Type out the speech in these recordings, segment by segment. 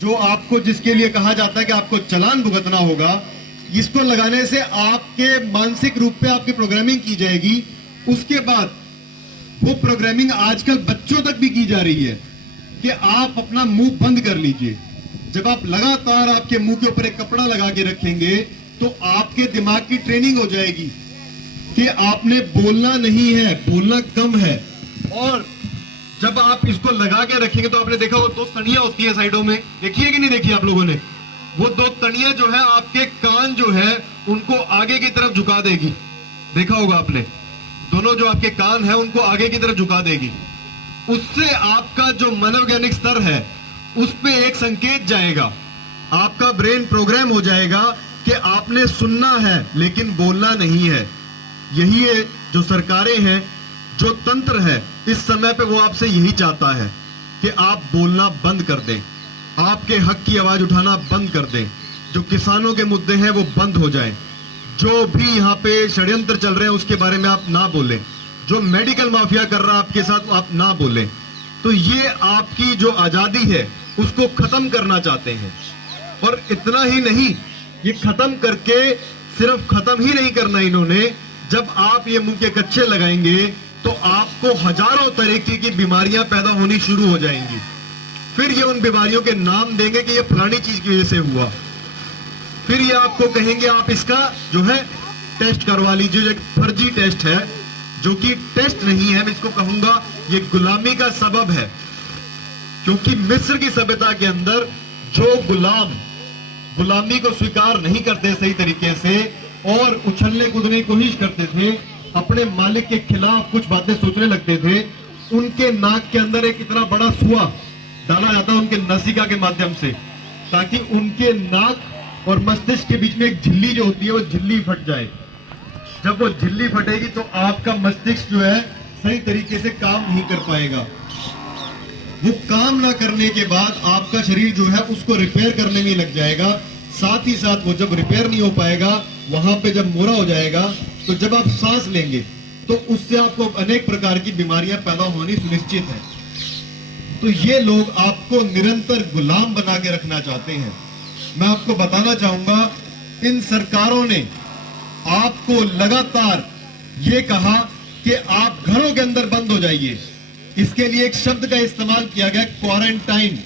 जो आपको जिसके लिए कहा जाता है कि आपको चालान भुगतना होगा, इसको लगाने से आपके मानसिक रूप पे आपकी प्रोग्रामिंग की जाएगी। उसके बाद वो प्रोग्रामिंग आजकल बच्चों तक भी की जा रही है कि आप अपना मुंह बंद कर लीजिए। जब आप लगातार आपके मुंह के ऊपर एक कपड़ा लगा के रखेंगे तो आपके दिमाग की ट्रेनिंग हो जाएगी कि आपने बोलना नहीं है, बोलना कम है। और जब आप इसको लगा के रखेंगे तो आपने देखा वो दो तनियां होती है साइडों में, देखी है कि नहीं देखी आप लोगों ने? वो दो तनियां जो है आपके कान जो है उनको आगे की तरफ झुका देगी, देखा होगा आपने। दोनों जो आपके कान है उनको आगे की तरफ झुका देगी। उससे आपका जो मनोवैज्ञानिक स्तर है उस पे एक संकेत जाएगा, आपका ब्रेन प्रोग्राम हो जाएगा कि आपने सुनना है लेकिन बोलना नहीं है। यही है जो सरकारें हैं, जो तंत्र है, इस समय पे वो आपसे यही चाहता है कि आप बोलना बंद कर दें, आपके हक की आवाज उठाना बंद कर दें, जो किसानों के मुद्दे हैं वो बंद हो जाएं, जो भी यहाँ पे षड्यंत्र चल रहे हैं उसके बारे में आप ना बोलें, जो मेडिकल माफिया कर रहा है आपके साथ आप ना बोलें। तो ये आपकी जो आजादी है उसको खत्म करना चाहते हैं। और इतना ही नहीं, ये खत्म करके सिर्फ खत्म ही नहीं करना इन्होंने, जब आप ये मुंह के कच्चे लगाएंगे तो आपको हजारों तरीके की बीमारियां पैदा होनी शुरू हो जाएंगी। फिर ये उन बीमारियों के नाम देंगे कि ये फलानी चीज की वजह से हुआ। फिर ये आपको कहेंगे आप इसका जो है टेस्ट करवा लीजिए, जो एक फर्जी टेस्ट है, जो कि टेस्ट नहीं है, मैं इसको कहूंगा ये गुलामी का सबब है। क्योंकि मिस्र की सभ्यता के अंदर जो गुलाम गुलामी को स्वीकार नहीं करते सही तरीके से और उछलने कूदने की कोशिश करते थे, अपने मालिक के खिलाफ कुछ बातें सोचने लगते थे, उनके नाक के अंदर एक इतना बड़ा सुआ डाला जाता है उनके नसिका के माध्यम से, ताकि उनके नाक और मस्तिष्क के बीच में एक झिल्ली जो होती है वो झिल्ली फट जाए। जब वो झिल्ली फटेगी तो आपका मस्तिष्क जो है सही तरीके से काम नहीं कर पाएगा। वो काम ना करने के बाद आपका शरीर जो है उसको रिपेयर करने में लग जाएगा। साथ ही साथ वो जब रिपेयर नहीं हो पाएगा, वहां पे जब मोरा हो जाएगा, तो जब आप सांस लेंगे तो उससे आपको अनेक प्रकार की बीमारियां पैदा होनी सुनिश्चित है। तो ये लोग आपको निरंतर गुलाम बना के रखना चाहते हैं। मैं आपको बताना चाहूंगा, इन सरकारों ने आपको लगातार ये कहा कि आप घरों के अंदर बंद हो जाइए। इसके लिए एक शब्द का इस्तेमाल किया गया, क्वारंटाइन,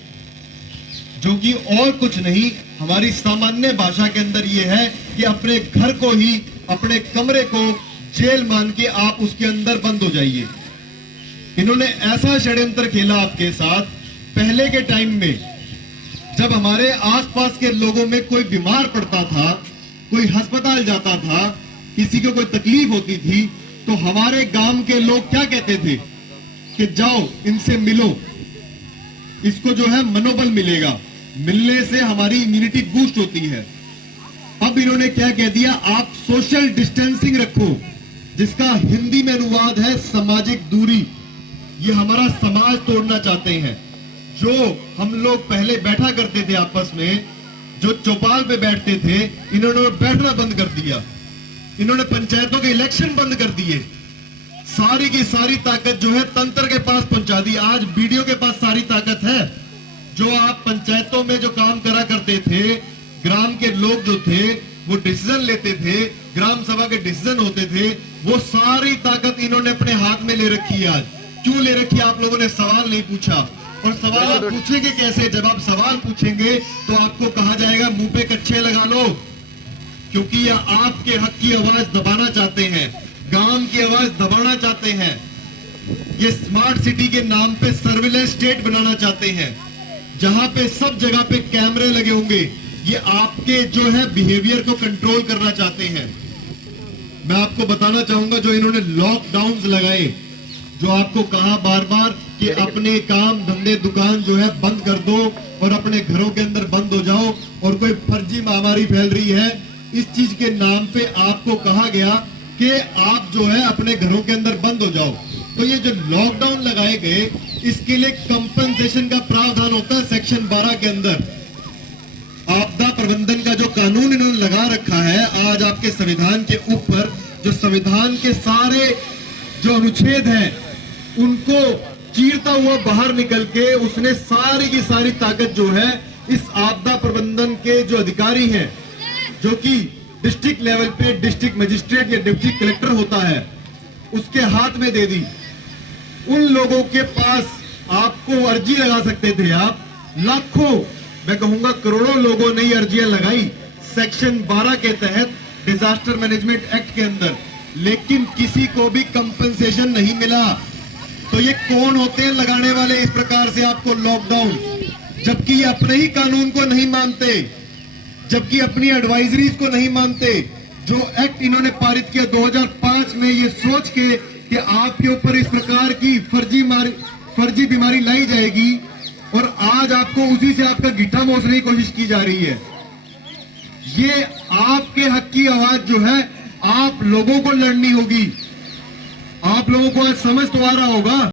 जो कि और कुछ नहीं, हमारी सामान्य भाषा के अंदर यह है कि अपने घर को ही, अपने कमरे को जेल मान के आप उसके अंदर बंद हो जाइए। इन्होंने ऐसा षड्यंत्र खेला आपके साथ। पहले के टाइम में जब हमारे आसपास के लोगों में कोई बीमार पड़ता था, कोई अस्पताल जाता था, किसी को कोई तकलीफ होती थी, तो हमारे गांव के लोग क्या कहते थे कि जाओ इनसे मिलो, इसको जो है मनोबल मिलेगा, मिलने से हमारी इम्यूनिटी बूस्ट होती है। अब इन्होंने क्या कह दिया, आप सोशल डिस्टेंसिंग रखो, जिसका हिंदी में अनुवाद है सामाजिक दूरी। ये हमारा समाज तोड़ना चाहते हैं। जो हम लोग पहले बैठा करते थे आपस में, जो चौपाल पे बैठते थे, इन्होंने बैठना बंद कर दिया। इन्होंने पंचायतों के इलेक्शन बंद कर दिए। सारी की सारी ताकत जो है तंत्र के पास पहुंचा दी। आज बीडीओ के पास सारी ताकत है। जो आप पंचायतों में जो काम करा करते थे, ग्राम के लोग जो थे वो डिसीजन लेते थे, ग्राम सभा के डिसीजन होते थे, वो सारी ताकत इन्होंने अपने हाथ में ले रखी है। आज क्यों ले रखी है? आप लोगों ने सवाल नहीं पूछा। और सवाल आप पूछेंगे कैसे? जब आप सवाल पूछेंगे तो आपको कहा जाएगा मुंह पे कच्छे लगा लो, क्योंकि ये आपके हक की आवाज दबाना चाहते हैं, गांव की आवाज दबाना चाहते हैं। ये स्मार्ट सिटी के नाम पे सर्विलेंस स्टेट बनाना चाहते हैं, जहां पे सब जगह पे कैमरे लगे होंगे। ये आपके जो है बिहेवियर को कंट्रोल करना चाहते हैं। मैं आपको बताना चाहूंगा, जो इन्होंने लॉकडाउन लगाए, जो आपको कहा बार बार कि अपने काम धंधे दुकान जो है बंद कर दो और अपने घरों के अंदर बंद हो जाओ, और कोई फर्जी महामारी फैल रही है, इस चीज के नाम पे आपको कहा गया कि आप जो है अपने घरों के अंदर बंद हो जाओ। तो ये जो लॉकडाउन लगाए गए, इसके लिए कंपनसेशन का प्रावधान होता है सेक्शन 12 के अंदर। आपदा प्रबंधन का जो कानून इन्होंने लगा रखा है, आज आपके संविधान के ऊपर जो संविधान के सारे जो अनुच्छेद हैं उनको चीरता हुआ बाहर निकल के उसने सारी की सारी ताकत जो है इस आपदा प्रबंधन के जो अधिकारी हैं, जो कि डिस्ट्रिक्ट लेवल पे डिस्ट्रिक्ट मजिस्ट्रेट या डिस्ट्रिक्ट कलेक्टर होता है, उसके हाथ में दे दी। उन लोगों के पास आपको अर्जी लगा सकते थे आप, लाखों, मैं कहूंगा करोड़ों लोगों ने ये अर्जियां लगाई सेक्शन 12 के तहत डिजास्टर मैनेजमेंट एक्ट के अंदर, लेकिन किसी को भी कंपनसेशन नहीं मिला। तो ये कौन होते हैं लगाने वाले इस प्रकार से आपको लॉकडाउन, जबकि ये अपने ही कानून को नहीं मानते, जबकि अपनी एडवाइजरीज को नहीं मानते। जो एक्ट इन्होंने पारित किया 2005 में, ये सोच के कि आपके ऊपर इस प्रकार की फर्जी बीमारी लाई जाएगी, और आज आपको उसी से आपका गिट्ठा मोचने की कोशिश की जा रही है। ये आपके हक की आवाज जो है आप लोगों को लड़नी होगी। आप लोगों को आज समझ तो आ रहा होगा